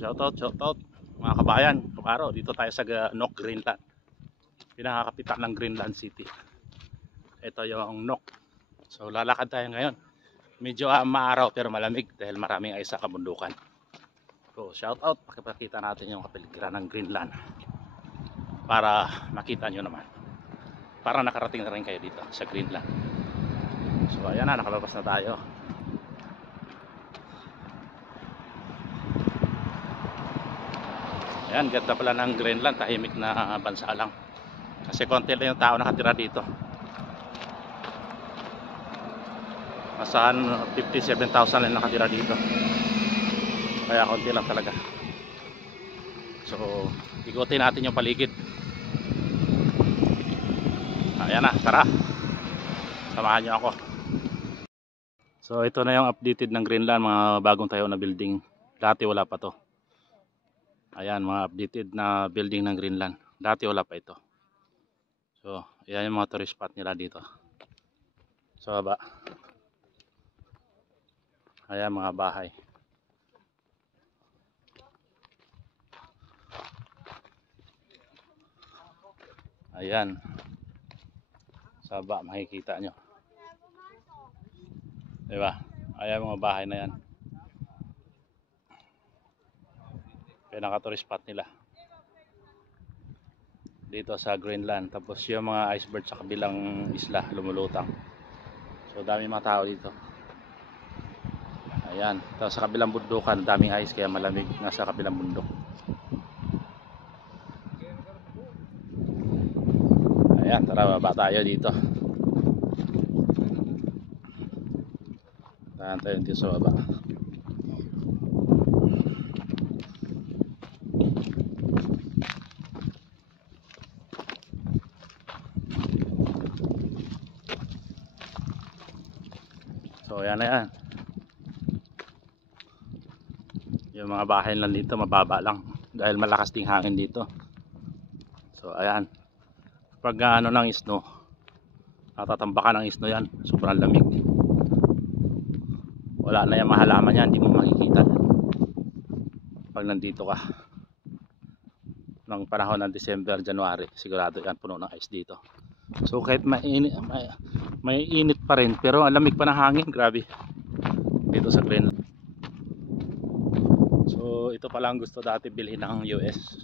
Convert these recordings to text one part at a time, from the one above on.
Shoutout mga kabayan. Tukaro, dito tayo sa Nok, Greenland. Pinakakapitan ng Greenland City. Ito yung Nok. So lalakad tayo ngayon. Medyo maaraw pero malamig dahil maraming ay sa kabundukan. So shoutout, pakipakita natin yung kapaligiran ng Greenland para makita nyo naman. Para nakarating na rin kayo dito sa Greenland. So ayan na, nakalabas na tayo. Ayan, ganda pala ng Greenland, tahimik na bansa lang. Kasi konti lang yung tao nakatira dito. Masaan 57,000 lang nakatira dito. Kaya konti lang talaga. So, ikutin natin yung paligid. Ayan na, tara. Samahan nyo ako. So, ito na yung updated ng Greenland, mga bagong tayo na building. Dati wala pa to. Ayan, mga updated na building ng Greenland. Dati wala pa ito. So, ayan yung mga tourist spot nila dito. So, baba. Ayan, mga bahay. Ayan. Sa baba, makikita nyo. Diba? Ayan mga bahay na yan. Pinaka-tourist spot nila dito sa Greenland. Tapos yung mga iceberg sa kabilang isla lumulutang. So dami mga tao dito. Ayan. Tapos sa kabilang bundukan daming ice kaya malamig nasa kabilang bundok. Ayan, tara baba tayo dito. Tahan tayo dito sa baba. So ayan na yan. Yung mga bahay lang dito mababa lang dahil malakas ding hangin dito. So ayan. Pag ano ng snow, natatambakan ng snow yan. Sobrang lamig. Wala na yung mahalaman yan, hindi mo makikita pag nandito ka. Ng panahon ng December, January, sigurado yan puno ng ice dito. So kahit may init pa rin pero ang lamig pa ng hangin, grabe dito sa Greenland. So ito pala ang gusto dati bilhin ng US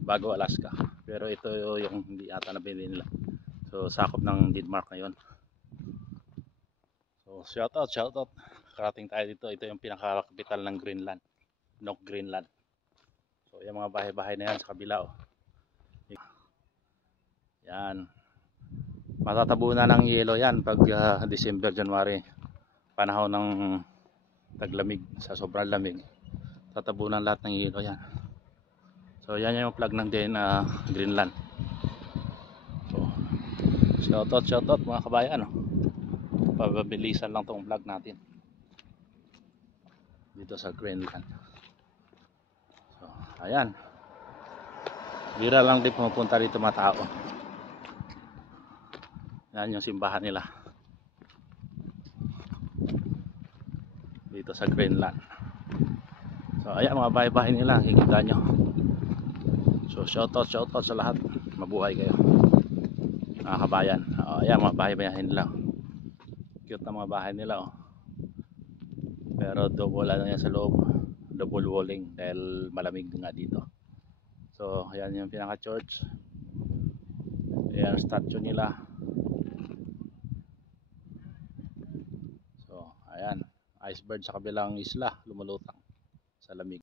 bago Alaska, pero ito yung hindi ata nabili nila. So sakop ng Denmark ngayon. So shoutout, karating tayo dito. Ito yung pinaka-capital ng Greenland, Nok, Greenland. So yung mga bahay-bahay na yan sa kabila, oh. Yan, matatabunan ng yelo yan pag December, January, panahon ng taglamig. Sa sobrang lamig tatabunan lahat ng yelo yan. So yan yung plug ng Greenland. So shoutout mga kabayan, pabilisan lang tong vlog natin dito sa Greenland. So ayan, bira lang din pumupunta dito mga tao. Yan yung simbahan nila dito sa Greenland. So ayan mga bahay-bahay nila, kikita nyo. So shoutout sa lahat, mabuhay kayo mga kabayan. Ayan mga bahay-bahay nila, cute na mga bahay nila, oh. Pero double ano yan sa loob, double walling dahil malamig nga dito. So ayan yung pinaka church, ayan statue nila. So ayan, iceberg sa kabilang isla lumulutang sa lamig.